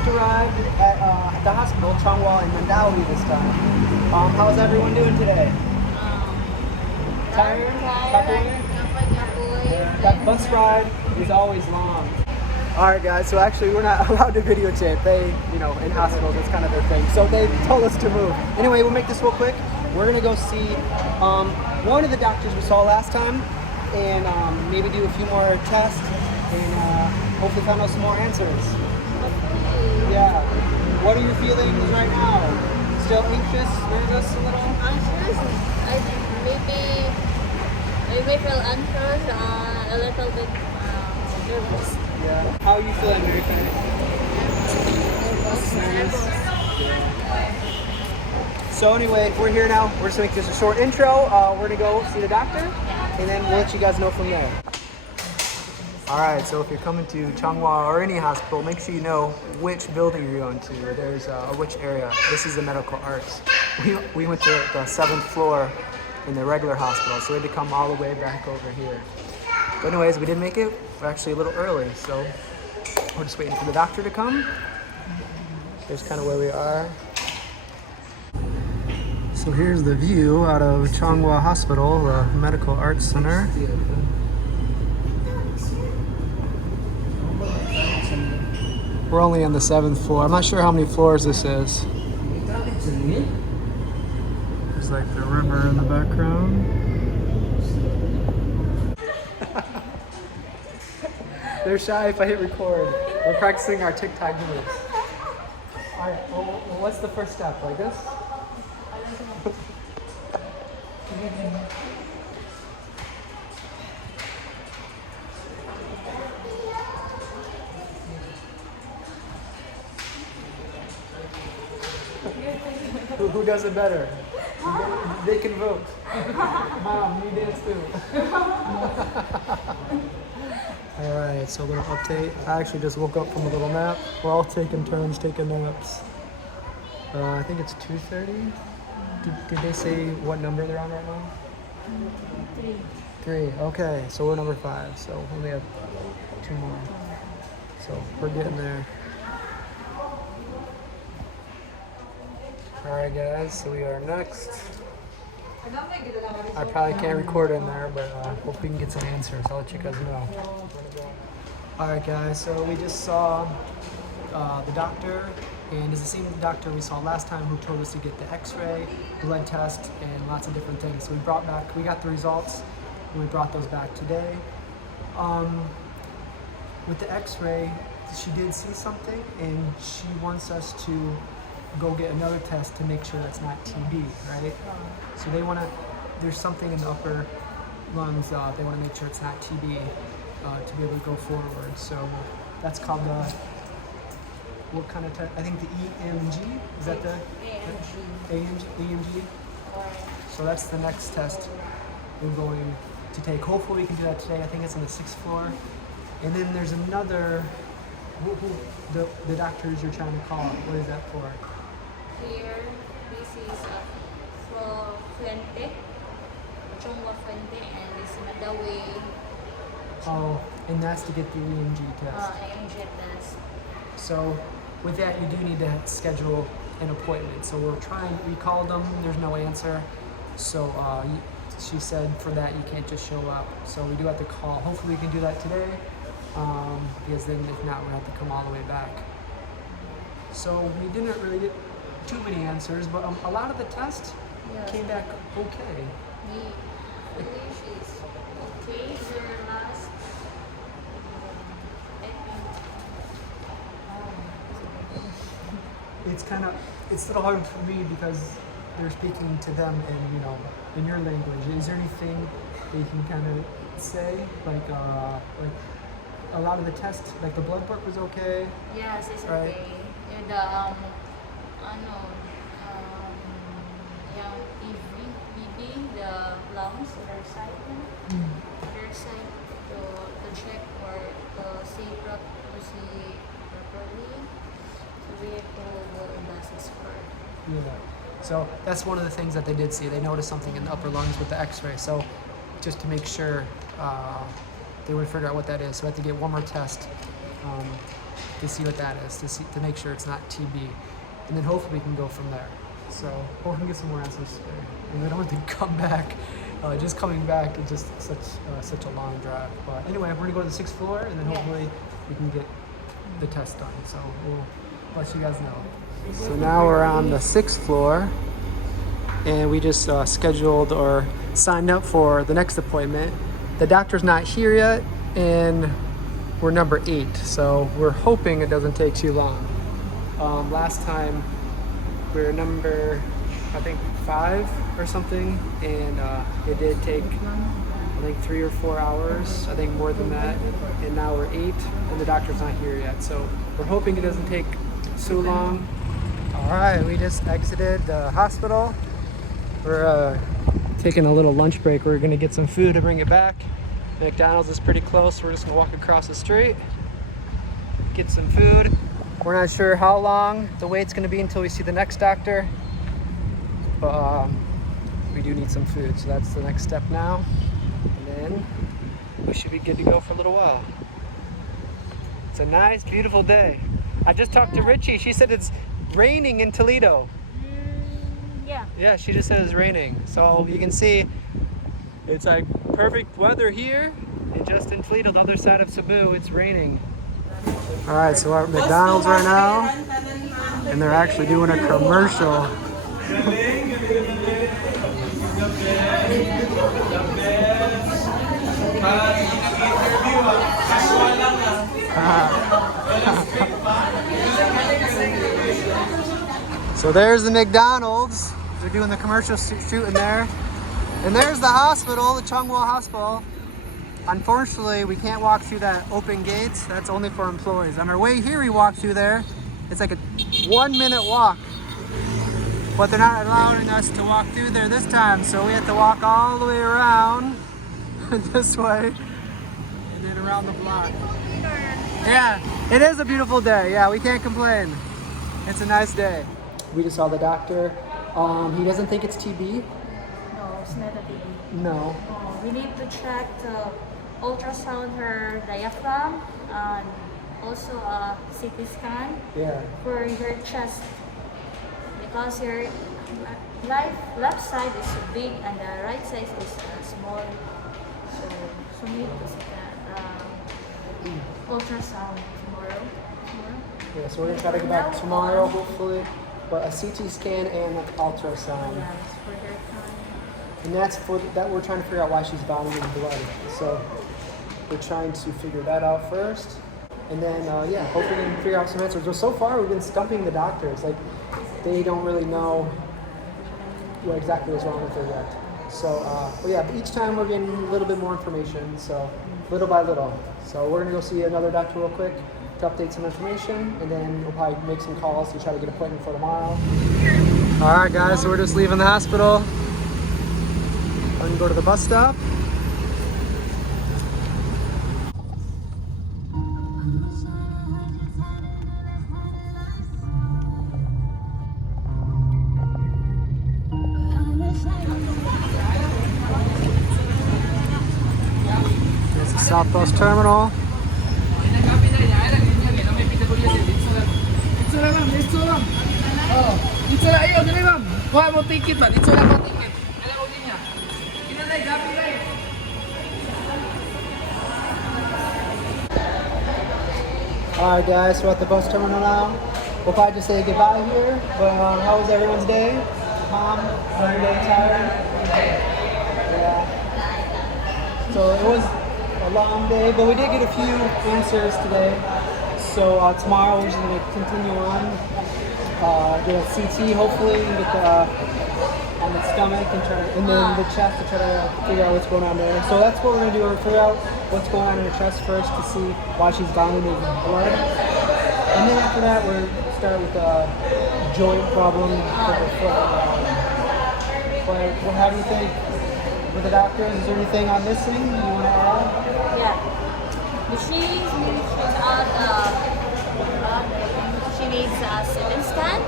just arrived at the hospital, Changhua in Mandaue this time. How's everyone doing today? Tired? That bus ride is always long. Alright guys, so actually we're not allowed to videotape. They, in hospitals, that's kind of their thing. So they told us to move. Anyway, we'll make this real quick. We're gonna go see one of the doctors we saw last time and maybe do a few more tests and hopefully find out some more answers. Yeah. What are your feelings right now? Still anxious, nervous a little? Anxious? I think maybe feel anxious, a little bit nervous. Yeah. How are you feeling, Mary Kay? Nervous. So anyway, we're here now. We're just gonna make this a short intro. We're gonna go see the doctor, and then we'll let you guys know from there. All right, so if you're coming to Changhua or any hospital, make sure you know which building you're going to. There's which area. This is the medical arts. We went to the 7th floor in the regular hospital, so we had to come all the way back over here. But anyways, we did make it. We're actually a little early, so we're just waiting for the doctor to come. Here's kind of where we are. So here's the view out of Changhua Hospital, the Medical Arts Center. We're only on the 7th floor. I'm not sure how many floors this is. There's like the river in the background. They're shy if I hit record. We're practicing our TikTok moves. All right, well, what's the first step? Like this? Who does it better? They can vote. Mom, you dance too. Alright, so a little update. I actually just woke up from a little nap. We're all taking turns taking naps. I think it's 2:30. Did they say what number they're on right now? 3. Okay, so we're number 5. So we only have 2 more. So we're getting there. Alright guys, so we are next. I probably can't record in there, but hope we can get some answers. I'll let you guys know. Alright guys, so we just saw the doctor, and it's the same doctor we saw last time who told us to get the x-ray, blood test, and lots of different things. So we got the results, and we brought those back today. With the x-ray, she did see something, and she wants us to go get another test to make sure that's not TB, right? So there's something in the upper lungs, they want to make sure it's not TB to be able to go forward. So that's called what kind of test? I think the EMG, is that the? EMG? So that's the next test we're going to take. Hopefully we can do that today. I think it's on the 6th floor. And then there's another, the doctors you're trying to call, what is that for? Here, this is for Fuente, Changhua Fuente, and this is Mandaue. Oh, and that's to get the EMG test. EMG test. So with that, you do need to schedule an appointment. So we called them, there's no answer. So she said for that, you can't just show up. So we do have to call. Hopefully we can do that today, because then if not, we'll have to come all the way back. So we didn't really get too many answers, but a lot of the tests came back okay. English is okay. Your last, it's a little hard for me because they're speaking to them in your language. Is there anything that you can kind of say, like a lot of the tests, like the blood work was okay? yes, it's right? okay. The the lungs, their side to check or to see properly. So we have to go in the 6th floor. Yeah. So that's one of the things that they did see. They noticed something in the upper lungs with the x-ray. So just to make sure they would figure out what that is. So I have to get one more test. to see what that is, to make sure it's not TB, and then hopefully we can go from there. So hopefully we can get some more answers today, and we don't have to come back. Just coming back is just such a long drive. But anyway, we're gonna go to the 6th floor, and then hopefully we can get the test done. So we'll let you guys know. So now we're on the 6th floor, and we just scheduled or signed up for the next appointment. The doctor's not here yet, and we're number 8, so we're hoping it doesn't take too long. Last time we were number, I think 5 or something, and it did take, I think 3 or 4 hours, I think more than that, and now we're 8, and the doctor's not here yet, so we're hoping it doesn't take so long. All right, we just exited the hospital. We're taking a little lunch break. We're gonna get some food to bring it back. McDonald's is pretty close. We're just gonna walk across the street, get some food. We're not sure how long the wait's gonna be until we see the next doctor, but we do need some food, so that's the next step now. And then we should be good to go for a little while. It's a nice, beautiful day. I just talked to Richie. She said it's raining in Toledo. Yeah. Yeah, she just said it's raining. So you can see it's like perfect weather here, and just in Toledo, the other side of Cebu, it's raining. All right, so we're at McDonald's right now, and they're actually doing a commercial. So there's the McDonald's. They're doing the commercial shoot in there. And there's the hospital, the Chungwa Hospital. Unfortunately, we can't walk through that open gate. That's only for employees. On our way here, we walked through there. It's like a 1-minute walk. But they're not allowing us to walk through there this time, so we have to walk all the way around this way and then around the block. Yeah, it is a beautiful day. Yeah, we can't complain. It's a nice day. We just saw the doctor. He doesn't think it's TB. No, it's not a baby. No. We need to check the ultrasound her diaphragm and also a CT scan Yeah. for your chest, because your left side is big and the right side is small. So we need to see the ultrasound tomorrow. Yeah, so we're gonna try to get back tomorrow, hopefully. But a CT scan and an ultrasound. Yeah, it's for her time. And that's for that. We're trying to figure out why she's vomiting blood. So we're trying to figure that out first, and then yeah, hopefully we can figure out some answers. But so far, we've been stumping the doctors. Like they don't really know what exactly was wrong with her yet. So, but yeah, but each time we're getting a little bit more information. So little by little. So we're gonna go see another doctor real quick to update some information, and then we'll probably make some calls to try to get an appointment for tomorrow. All right, guys. So we're just leaving the hospital. I'm gonna go to the bus stop. There's the South Bus Terminal. Dito lang ayo, dili ma'am. Kuha mo ticket ba? Dito lang mo ticket. Dala ko din niya. Kinalay, gabi na eh. Alright guys, we're at the bus terminal now. We'll probably just say goodbye here, but how was everyone's day? Mom, every day tired? Yeah. So it was a long day, but we did get a few answers today. So tomorrow we're just going to continue on, get a CT hopefully, and get the on the stomach and then the chest to try to figure out what's going on there. So that's what we're going to do. We're going to figure out what's going on in her chest first to see why she's vomiting blood. And then after that, we're start with a joint problem for her foot. How do you think with the doctors? Is there anything on this thing you want to add? Yeah. She needs a CT scan,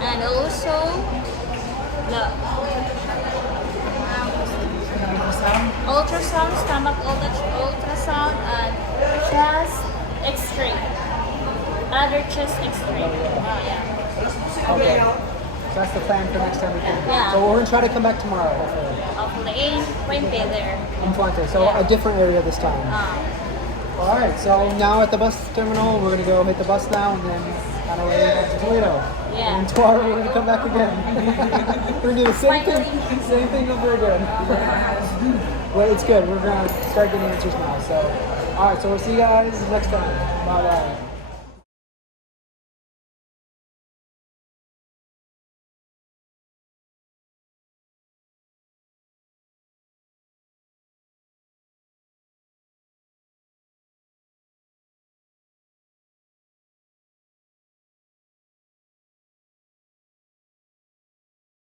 and also the ultrasound, stomach ultrasound, and chest X-ray. Other chest X-ray. Oh, yeah. Oh, yeah. Okay. So that's the plan for next time we come. Yeah. So we're gonna try to come back tomorrow, hopefully. Hopefully, in Puente there. In Fuente. So Yeah. a different area this time. All right. So now at the bus terminal, we're gonna go hit the bus now, and then on our way back to Toledo. Yeah. And tomorrow we're gonna come back again. We're gonna do the same thing, Finally. same thing over again. Well, it's good. We're gonna start getting answers now. So, all right. So we'll see you guys next time. Bye bye.